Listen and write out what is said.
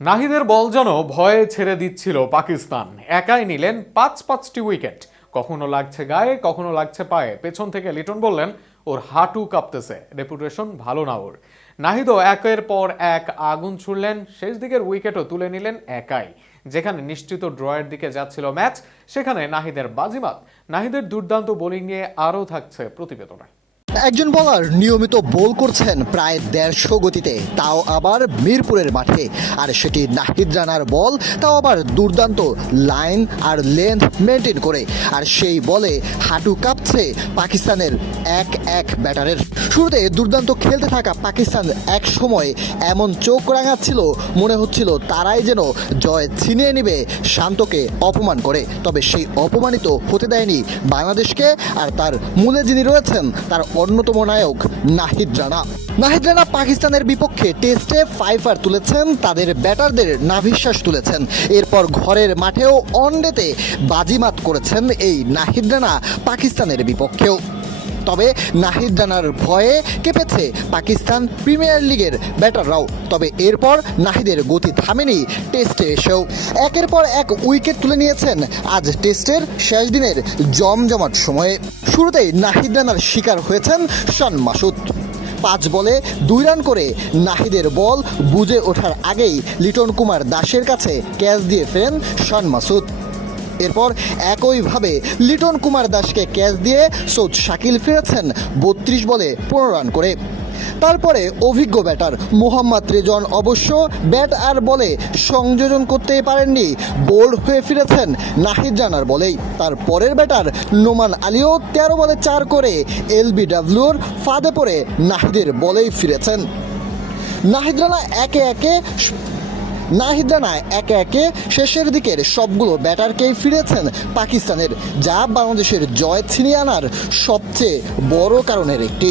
নাহিদের বল যেন ভয়ে ছেড়ে দিচ্ছিল পাকিস্তান। একাই নিলেন পাঁচটি উইকেট। কখনো লাগছে গায়ে, কখনো লাগছে পায়ে। পেছন থেকে লিটন বললেন ওর হাঁটু কাঁপতেছে, রেপুটেশন ভালো না ওর। নাহিদও একের পর এক আগুন ছুড়লেন, শেষ দিকের উইকেটও তুলে নিলেন একাই। যেখানে নিশ্চিত ড্রয়ের দিকে যাচ্ছিল ম্যাচ, সেখানে নাহিদের বাজিমাত। নাহিদের দুর্দান্ত বোলিং নিয়ে আরও থাকছে প্রতিবেদনে। একজন বোলার নিয়মিত বোল করছেন প্রায় 150 গতিতে, তাও আবার মিরপুরের মাঠে। আর সেটি নাহিদ রানার বল, তাও আবার দুর্দান্ত লাইন আর লেন্থ মেনটেন করে। আর সেই বলে হাঁটু কাঁপছে পাকিস্তানের এক ব্যাটারের। শুরুতে দুর্দান্ত খেলতে থাকা পাকিস্তান এক সময় এমন চোখ রাঙাচ্ছিল, মনে হচ্ছিল তারাই যেন জয় ছিনিয়ে নেবে শান্তকে অপমান করে। তবে সেই অপমানিত হতে দেয়নি বাংলাদেশকে। আর তার মূলে যিনি রয়েছেন তার অন্যতম নায়ক নাহিদ রানা। নাহিদ রানা পাকিস্তানের বিপক্ষে টেস্টে 5 তুলেছেন, তাদের ব্যাটারদের নাভিশ্বাস তুলেছেন। এরপর ঘরের মাঠেও ওয়ানডেতে বাজিমাত করেছেন এই নাহিদ রানা পাকিস্তানের বিপক্ষেও। তবে নাহিদ রানার ভয়ে কেঁপেছে পাকিস্তান প্রিমিয়ার লিগের ব্যাটাররাও। তবে এরপর নাহিদের গতি থামেনি টেস্টে এসেও। একের পর এক উইকেট তুলে নিয়েছেন আজ টেস্টের শেষ দিনের জমজমাট সময়ে। শুরুতেই নাহিদ রানার শিকার হয়েছেন শান মাসুদ। 5 বলে 2 রান করে নাহিদের বল বুঝে ওঠার আগেই লিটন কুমার দাসের কাছে ক্যাচ দিয়ে ফেরেন শান মাসুদ। এরপর একইভাবে লিটন কুমার দাসকে ক্যাচ দিয়ে সৌদ শাকিল ফিরেছেন 32 বলে 15 রান করে। তারপরে অভিজ্ঞ ব্যাটার মোহাম্মদ রেজন অবশ্য ব্যাট আর বলে সংযোজন করতেই পারেননি, বোল্ড হয়ে ফিরেছেন নাহিদ রানার বলেই। তার পরের ব্যাটার নোমান আলীও 13 বলে 4 করে এলবিডব্লিউর ফাঁদে পড়ে নাহিদের বলেই ফিরেছেন। নাহিদ রানা একে একে শেষের দিকের সবগুলো ব্যাটারকেই ফিরেছেন পাকিস্তানের, যা বাংলাদেশের জয় ছিনিয়ে আনার সবচেয়ে বড় কারণের একটি।